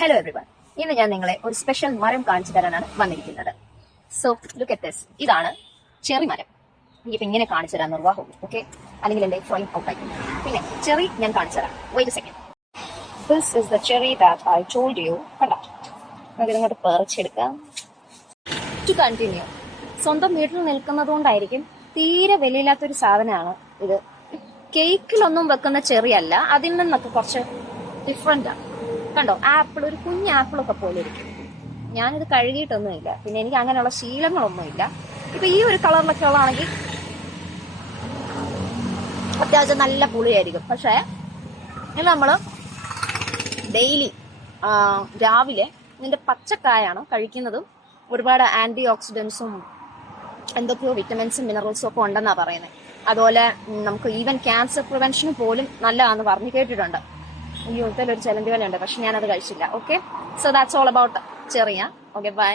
Hello everyone, ഇന്ന് ഞാൻ നിങ്ങളെ ഒരു സ്പെഷ്യൽ മരം കാണിച്ചു തരാനാണ് വന്നിരിക്കുന്നത്. So look at this. ഇതാണ് ചെറി മരം. ഇനിയിപ്പോ ഇങ്ങനെ കാണിച്ചു തരാൻ നിർവാഹം, ഓക്കെ? അല്ലെങ്കിൽ എന്റെ ഫ്രെയിം ഔട്ടായി. പിന്നെ ചെറി ഞാൻ കാണിച്ചു തരാം. Wait a second. This is the cherry that I told you. കണ്ടോ, നമുക്ക് ഇങ്ങോട്ട് പറിച്ചെടുക്കാം. To continue. സ്വന്തം വീട്ടിൽ നിൽക്കുന്നത് കൊണ്ടായിരിക്കും തീരെ വിലയില്ലാത്തൊരു സാധനമാണ് ഇത്. കേക്കിലൊന്നും വെക്കുന്ന ചെറിയല്ല, അതിൽ നിന്നൊക്കെ കുറച്ച് ഡിഫറെന്റ് ആണ്. കണ്ടോ, ആപ്പിൾ, ഒരു കുഞ്ഞ് ആപ്പിളൊക്കെ പോലെ ഇരിക്കും. ഞാനിത് കഴുകിയിട്ടൊന്നുമില്ല, പിന്നെ എനിക്ക് അങ്ങനെയുള്ള ശീലങ്ങളൊന്നുമില്ല. ഇപ്പൊ ഈ ഒരു കളറിലൊക്കെ ഉള്ളതാണെങ്കിൽ അത്യാവശ്യം നല്ല പുളിയായിരിക്കും. പക്ഷെ ഇത് നമ്മള് ഡെയിലി രാവിലെ ഇതിന്റെ പച്ചക്കായാണ് കഴിക്കുന്നതും ഒരുപാട് ആന്റി ഓക്സിഡൻസും എന്തൊക്കെയോ വിറ്റമിൻസും മിനറൽസും ഒക്കെ ഉണ്ടെന്നാ പറയുന്നത്. അതുപോലെ നമുക്ക് ഈവൻ ക്യാൻസർ പ്രിവെൻഷന് പോലും നല്ലതാണെന്ന് പറഞ്ഞു കേട്ടിട്ടുണ്ട്. ഈ യൂത്തിൽ ഒരു ചലഞ്ച് പോലെ ഉണ്ട്, പക്ഷെ ഞാനത് കഴിച്ചില്ല. Okay, so that's all about ചെറിയ. Okay, by.